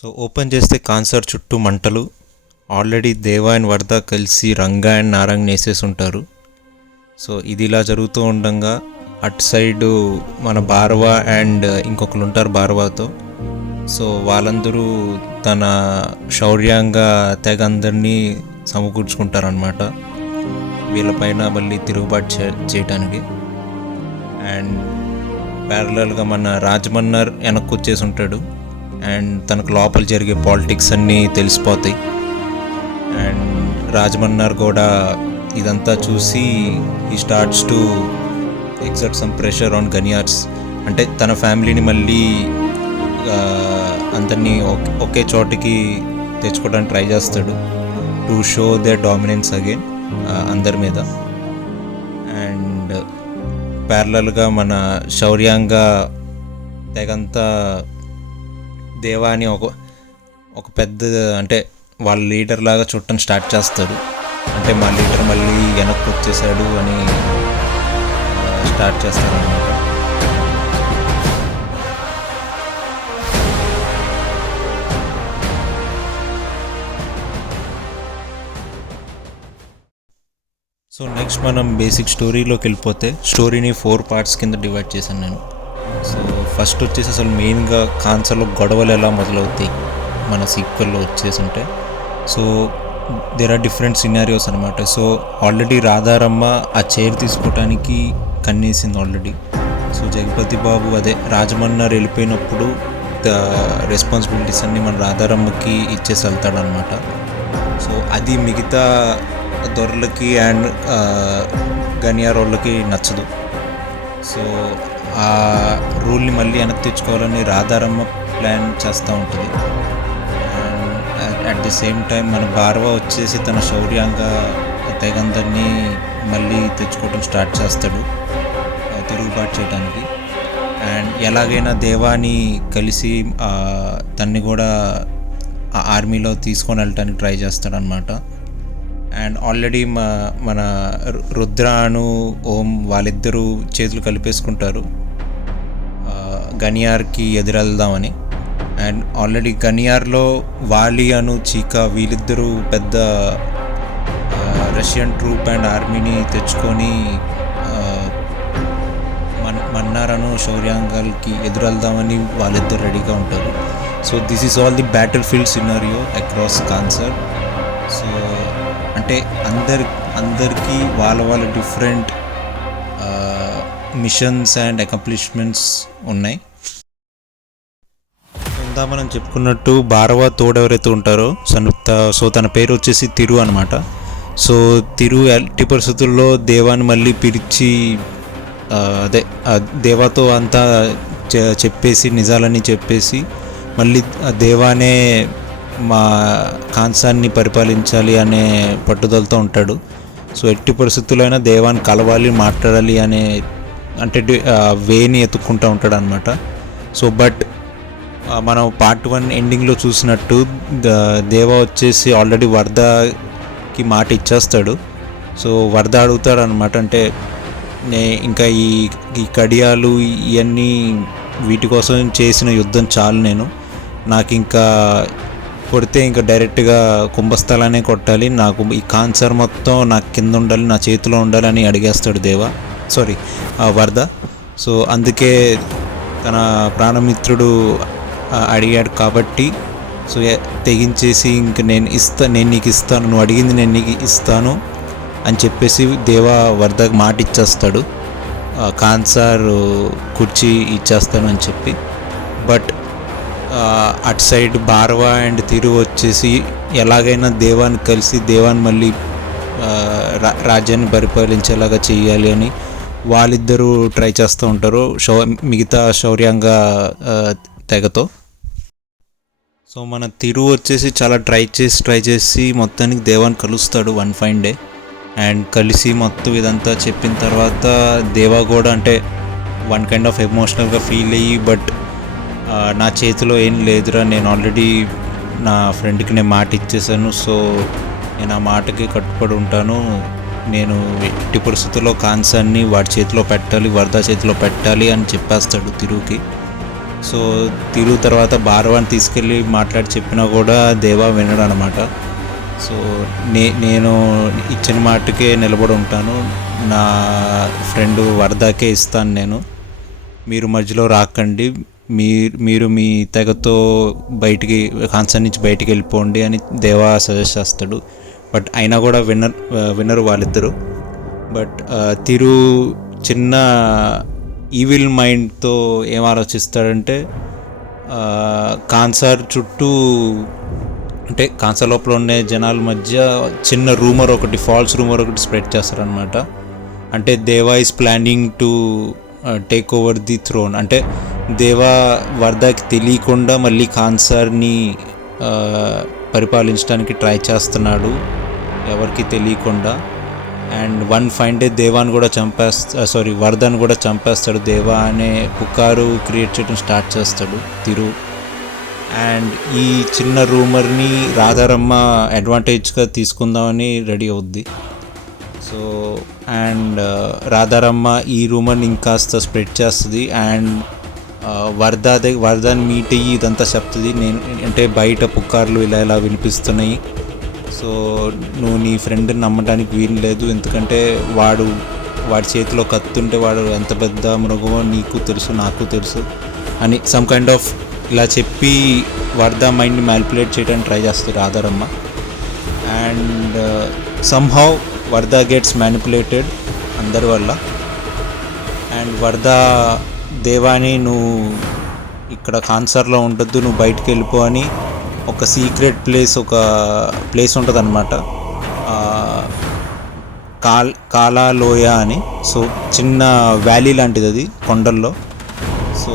So open చేస్తే cancer చుట్టూ మంటలు. ఆల్రెడీ దేవా అండ్ వర్ధ కలిసి రంగా అండ్ నారంగ్ వేసేసి ఉంటారు. సో ఇది ఇలా జరుగుతూ ఉండగా అటు సైడు మన భార్వ అండ్ ఇంకొకరు ఉంటారు భార్వతో. సో వాళ్ళందరూ తన శౌర్యంగా తెగ అందరినీ సమకూర్చుకుంటారనమాట వీళ్ళపైన మళ్ళీ తిరుగుబాటు చేయడానికి. అండ్ ప్యారలల్గా మన రాజమన్నర్ వెనక్కి వచ్చేసి ఉంటాడు అండ్ తనకు లోపల జరిగే పాలిటిక్స్ అన్నీ తెలిసిపోతాయి. అండ్ రాజమన్నర్ కూడా ఇదంతా చూసి ఈ starts to exert some pressure on గనియార్స్. అంటే తన ఫ్యామిలీని మళ్ళీ అందరినీ ఒకే చోటికి తెచ్చుకోవడానికి ట్రై చేస్తాడు to show their dominance again అందరి మీద. అండ్ ప్యారలల్గా మన శౌర్యంగా తెగంతా దేవాని ఒక పెద్ద అంటే వాళ్ళ లీడర్ లాగా చుట్టం స్టార్ట్ చేస్తారు. అంటే మా లీడర్ మళ్ళీ వెనక్కి వచ్చేసాడు అని స్టార్ట్ చేస్తారన్నమాట. సో నెక్స్ట్ మనం బేసిక్ స్టోరీలోకి వెళ్ళిపోతే స్టోరీని 4 పార్ట్స్ కింద డివైడ్ చేశాను నేను. సో ఫస్ట్ వచ్చేసి అసలు మెయిన్గా కాన్సర్లో గొడవలు ఎలా మొదలవుతాయి మన సీక్వెల్లో వచ్చేసి ఉంటే. So there are different scenarios అనమాట. సో ఆల్రెడీ రాధారమ్మ ఆ చైర్ తీసుకోవటానికి కన్నేసింది ఆల్రెడీ. సో జగపతి బాబు అదే రాజమన్నర్ వెళ్ళిపోయినప్పుడు రెస్పాన్సిబిలిటీస్ అన్నీ మన రాధారమ్మకి ఇచ్చేసి వెళ్తాడనమాట. సో అది మిగతా దొరలకి అండ్ గనియార్ వాళ్ళకి నచ్చదు. సో ఆ రూల్ని మళ్ళీ వెనక్కి తెచ్చుకోవాలని రాధారమ్మ ప్లాన్ చేస్తూ ఉంటుంది. And at the same time మన భార్వ వచ్చేసి తన శౌర్యంగా తెగందరినీ మళ్ళీ తెచ్చుకోవడం స్టార్ట్ చేస్తాడు తిరుగుబాటు చేయడానికి. అండ్ ఎలాగైనా దేవాని కలిసి తన్ని కూడా ఆ ఆర్మీలో తీసుకొని వెళ్ళటానికి ట్రై చేస్తాడనమాట. అండ్ ఆల్రెడీ మన రుద్రాను ఓం వాళ్ళిద్దరూ చేతులు కలిపేసుకుంటారు గనియార్కి ఎదురెళ్దామని. అండ్ ఆల్రెడీ గనియార్లో వాలి అను చీకా వీళ్ళిద్దరూ పెద్ద రష్యన్ ట్రూప్ అండ్ ఆర్మీని తెచ్చుకొని మన్నారను శౌర్యాంగాల్కి ఎదురెళ్దామని వాళ్ళిద్దరు రెడీగా ఉంటారు. So this is all the battle field scenario across cancer. So అంటే అందరికీ వాళ్ళ డిఫరెంట్ మిషన్స్ అండ్ అకంప్లిష్మెంట్స్ ఉన్నాయి. ఇందా మనం చెప్పుకున్నట్టు భార్వ తోడెవరైతే ఉంటారో సో తన పేరు వచ్చేసి తిరు అనమాట. సో తిరు ఎట్టి పరిస్థితుల్లో దేవాన్ని మళ్ళీ పిలిచి అదే దేవాతో అంతా చెప్పేసి నిజాలన్నీ చెప్పేసి మళ్ళీ దేవానే మా కాన్సాన్ని పరిపాలించాలి అనే పట్టుదలతో ఉంటాడు. సో ఎట్టి పరిస్థితుల్లో అయినా దేవాన్ని కలవాలి మాట్లాడాలి అనే అంటే వేని ఎత్తుక్కుంటూ ఉంటాడు అనమాట. సో బట్ మనం పార్ట్ 1 ఎండింగ్లో చూసినట్టు దేవా వచ్చేసి ఆల్రెడీ వర్ధకి మాట ఇచ్చేస్తాడు. సో వర్ధ అడుగుతాడు అనమాట, అంటే ఇంకా ఈ కడియాలు ఇవన్నీ వీటి కోసం చేసిన యుద్ధం చాలు, నాకు ఇంకా కొడితే ఇంకా డైరెక్ట్గా కుంభస్థలానే కొట్టాలి, నాకు ఈ కాన్సర్ మొత్తం నాకు కింద ఉండాలి, నా చేతిలో ఉండాలి అని అడిగేస్తాడు వర్ధ. సో అందుకే తన ప్రాణమిత్రుడు అడిగాడు కాబట్టి సో తెగించేసి ఇంక నేను నీకు ఇస్తాను, నువ్వు అడిగింది నేను నీకు ఇస్తాను అని చెప్పేసి వర్ధకు మాట ఇచ్చేస్తాడు, కాన్సర్ కుర్చీ ఇచ్చేస్తాను అని చెప్పి. బట్ అటు సైడ్ భార్వ అండ్ తిరు వచ్చేసి ఎలాగైనా దేవాన్ని కలిసి దేవాన్ని మళ్ళీ రాజ్యాన్ని పరిపాలించేలాగా చేయాలి అని వాళ్ళిద్దరూ ట్రై చేస్తూ ఉంటారు మిగతా శౌర్యంగా తెగతో. సో మన తిరు వచ్చేసి చాలా ట్రై చేసి మొత్తానికి దేవాన్ని కలుస్తాడు వన్ ఫైన్ డే. అండ్ కలిసి మొత్తం ఇదంతా చెప్పిన తర్వాత దేవా కూడా అంటే వన్ కైండ్ ఆఫ్ ఎమోషనల్గా ఫీల్ అయ్యి, బట్ నా చేతిలో ఏం లేదురా, నేను ఆల్రెడీ నా ఫ్రెండ్కి నేను మాట ఇచ్చేసాను, సో నేను ఆ మాటకి కట్టుబడి ఉంటాను, నేను ఎట్టి పరిస్థితుల్లో కాన్సర్ని వాడి చేతిలో పెట్టాలి, వర్ధ చేతిలో పెట్టాలి అని చెప్పేస్తాడు తిరుకి. సో తిరు తర్వాత భార్వాని తీసుకెళ్ళి మాట్లాడి చెప్పినా కూడా దేవా వినడు అనమాట. సో నేను ఇచ్చిన మాటకే నిలబడి ఉంటాను, నా ఫ్రెండ్ వరదాకే ఇస్తాను నేను, మీరు మధ్యలో రాకండి, మీరు మీ తెగతో బయటికి కాన్సర్ నుంచి బయటికి వెళ్ళిపోండి అని దేవా సజెస్ట్ చేస్తాడు. బట్ అయినా కూడా వినరు వాళ్ళిద్దరు. బట్ తిరు చిన్న ఈవిల్ మైండ్తో ఏం ఆలోచిస్తాడంటే కాన్సర్ చుట్టూ అంటే కాన్సర్ లోపల ఉండే జనాల మధ్య చిన్న రూమర్ ఒకటి, ఫాల్స్ రూమర్ ఒకటి స్ప్రెడ్ చేస్తారనమాట. అంటే Deva is planning to take over the throne. అంటే దేవా వరదాకి తెలియకుండా మళ్ళీ కాన్సర్ని పరిపాలించడానికి ట్రై చేస్తున్నాడు ఎవరికి తెలియకుండా. అండ్ వన్ ఫైన్ డే దేవాని కూడా వరదాని కూడా చంపేస్తాడు. దేవా అనే పుకారు క్రియేట్ చేయడం స్టార్ట్ చేస్తాడు తిరు. అండ్ ఈ చిన్న రూమర్ని రాధారమ్మ అడ్వాంటేజ్గా తీసుకుందామని రెడీ అవుద్ది. సో అండ్ రాధారమ్మ ఈ రూమర్ని ఇంకాస్త స్ప్రెడ్ చేస్తుంది. అండ్ వరదాని మీట్ అయ్యి ఇదంతా చెప్తుంది. అంటే బయట పుకార్లు ఇలా వినిపిస్తున్నాయి, సో నువ్వు నీ ఫ్రెండ్ని నమ్మడానికి వీలు లేదు, ఎందుకంటే వాడి చేతిలో కత్తుంటే వాడు ఎంత పెద్ద మృగమో నీకు తెలుసు, నాకు తెలుసు అని సమ్ కైండ్ ఆఫ్ ఇలా చెప్పి వరద మైండ్ని మ్యానిపులేట్ చేయడానికి ట్రై చేస్తుంది రాధారమ్మ. అండ్ సమ్హౌ వరద గెట్స్ మ్యానిపులేటెడ్ అందరి వల్ల. అండ్ వరద దేవాని నువ్వు ఇక్కడ కాన్సర్లో ఉండొద్దు, నువ్వు బయటికి వెళ్ళిపో అని ఒక సీక్రెట్ ప్లేస్ ఉంటుంది అనమాట, కాలాలోయ అని. సో చిన్న వ్యాలీ లాంటిది అది కొండల్లో. సో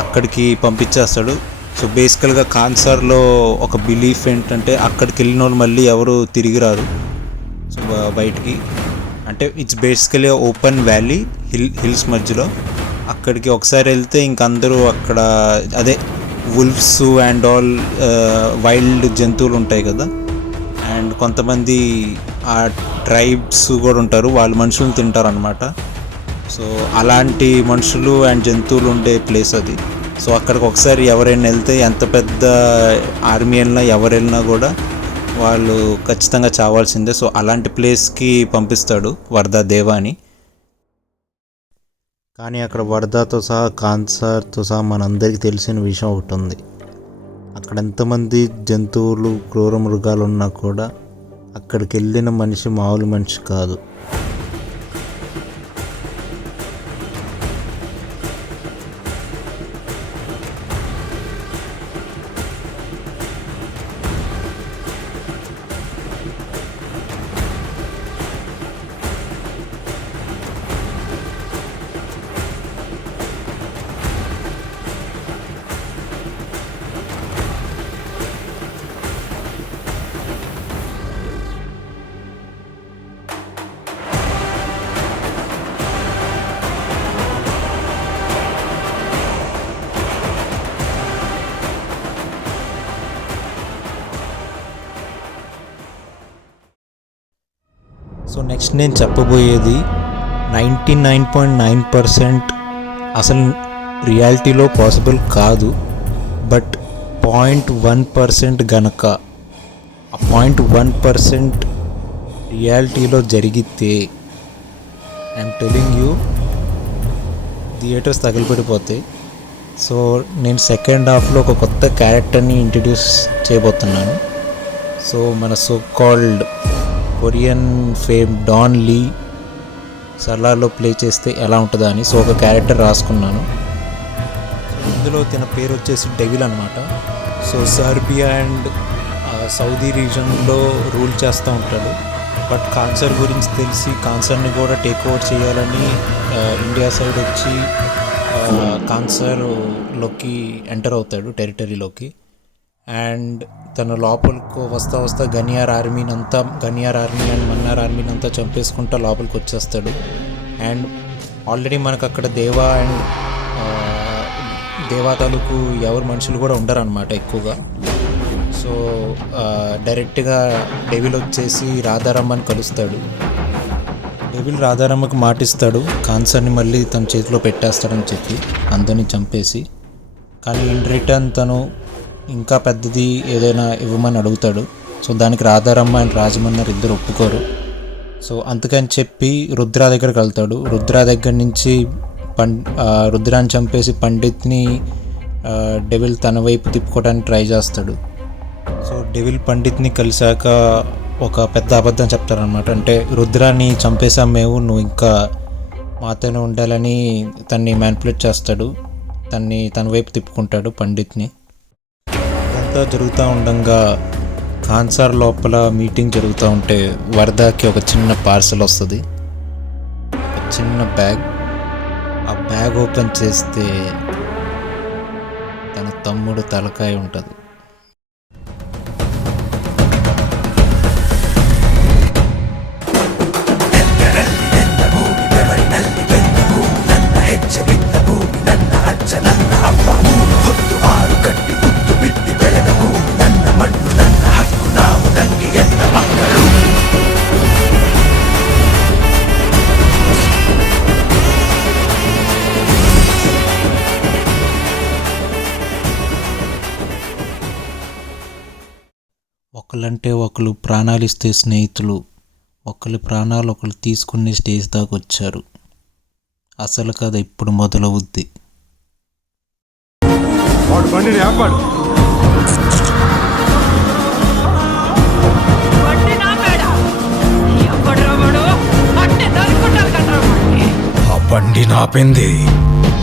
అక్కడికి పంపించేస్తాడు. సో బేసికల్గా కాన్సర్లో ఒక బిలీఫ్ ఏంటంటే అక్కడికి వెళ్ళిన వాళ్ళు మళ్ళీ ఎవరు తిరిగి రారు సో బయటికి. అంటే it's basically open valley, hills మధ్యలో. అక్కడికి ఒకసారి వెళ్తే ఇంక అందరూ అక్కడ అదే వుల్ఫ్స్ అండ్ ఆల్ వైల్డ్ జంతువులు ఉంటాయి కదా, అండ్ కొంతమంది ఆ ట్రైబ్స్ కూడా ఉంటారు, వాళ్ళు మనుషులు తింటారు అనమాట. సో అలాంటి మనుషులు అండ్ జంతువులు ఉండే ప్లేస్ అది. సో అక్కడికి ఒకసారి ఎవరైనా వెళ్తే ఎంత పెద్ద ఆర్మీ వెళ్ళినా ఎవరు వెళ్ళినా కూడా వాళ్ళు ఖచ్చితంగా చావాల్సిందే. సో అలాంటి ప్లేస్కి పంపిస్తాడు వరద దేవాని. కానీ అక్కడ వరదతో సహా కాన్సర్తో సహా మనందరికీ తెలిసిన విషయం ఒకటి ఉంది. అక్కడ ఎంతమంది జంతువులు క్రూర మృగాలు ఉన్నా కూడా అక్కడికి వెళ్ళిన మనిషి మామూలు మనిషి కాదు. సో నెక్స్ట్ నేను చెప్పబోయేది 99.9% అసలు రియాలిటీలో పాసిబుల్ కాదు. బట్ 0.1% గనక ఆ 0.1% రియాలిటీలో జరిగితే ఐఎమ్ టెలింగ్ యూ థియేటర్స్ తగిలిపడిపోతాయి. సో నేను సెకండ్ హాఫ్లో ఒక కొత్త క్యారెక్టర్ని ఇంట్రడ్యూస్ చేయబోతున్నాను. సో మన so called Korean fame Don Lee సలార్లో ప్లే చేస్తే ఎలా ఉంటుందా అని. సో ఒక క్యారెక్టర్ రాసుకున్నాను. ఇందులో తన పేరు వచ్చేసి డెవిల్ అనమాట. సో సర్బియా అండ్ సౌదీ రీజన్లో రూల్ చేస్తూ ఉంటాడు. బట్ కాన్సర్ గురించి తెలిసి కాన్సర్ని కూడా టేక్ ఓవర్ చేయాలని ఇండియా సైడ్ వచ్చి కాన్సర్లోకి ఎంటర్ అవుతాడు, టెరిటరీలోకి. అండ్ తన లోపలికి వస్తా గనియార్ ఆర్మీ అండ్ మన్నార్ ఆర్మీని అంతా చంపేసుకుంటా లోపలికి వచ్చేస్తాడు. అండ్ ఆల్రెడీ మనకు అక్కడ దేవా అండ్ దేవా తాలూకు ఎవరు మనుషులు కూడా ఉండరు అనమాట ఎక్కువగా. సో డైరెక్ట్గా డెవిల్ వచ్చేసి రాధారమ్మని కలుస్తాడు. డెవిల్ రాధారమ్మకి మాటిస్తాడు కాన్సర్ని మళ్ళీ తన చేతిలో పెట్టేస్తాడని చెప్పి అందరినీ చంపేసి. కానీ ఇన్ రిటర్న్ తను ఇంకా పెద్దది ఏదైనా ఇవ్వమని అడుగుతాడు. సో దానికి రాధారమ్మ అండ్ రాజమన్నారు ఇద్దరు ఒప్పుకోరు. సో అందుకని చెప్పి రుద్ర దగ్గరికి వెళ్తాడు. రుద్ర దగ్గర నుంచి రుద్రాన్ని చంపేసి పండిత్ని డెవిల్ తన వైపు తిప్పుకోవడానికి ట్రై చేస్తాడు. సో డెవిల్ పండిత్ని కలిశాక ఒక పెద్ద అబద్ధం చెప్తారనమాట. అంటే రుద్రాన్ని చంపేసాం మేము, నువ్వు ఇంకా మాతోనే ఉండాలని తన్ని మ్యానిపులేట్ చేస్తాడు. తన వైపు తిప్పుకుంటాడు పండిత్ని. ఇదంతా జరుగుతూ ఉండగా ఖాన్సార్ లోపల మీటింగ్ జరుగుతూ ఉంటే వరదాకి ఒక చిన్న పార్సల్ వస్తుంది, ఒక చిన్న బ్యాగ్. ఆ బ్యాగ్ ఓపెన్ చేస్తే తన తమ్ముడు తలకాయ ఉంటుంది. ఒకళ్ళంటే ఒకళ్ళు ప్రాణాలు ఇస్తే స్నేహితులు, ఒకళ్ళ ప్రాణాలు ఒకళ్ళు తీసుకునే స్టేజ్ దాకా వచ్చారు. అసలు కథ ఇప్పుడు మొదలవుద్ది. బండి నాపింది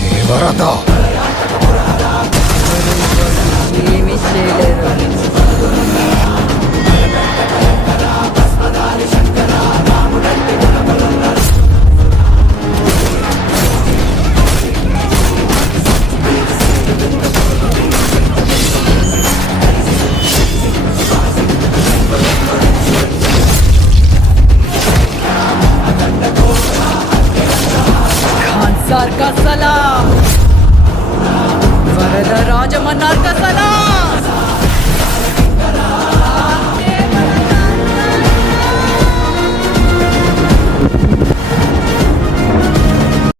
దేవరథ. ఏమీ చేయలేరు. ఖాన్సార్ కా సలాం. వరద రాజమన్నార్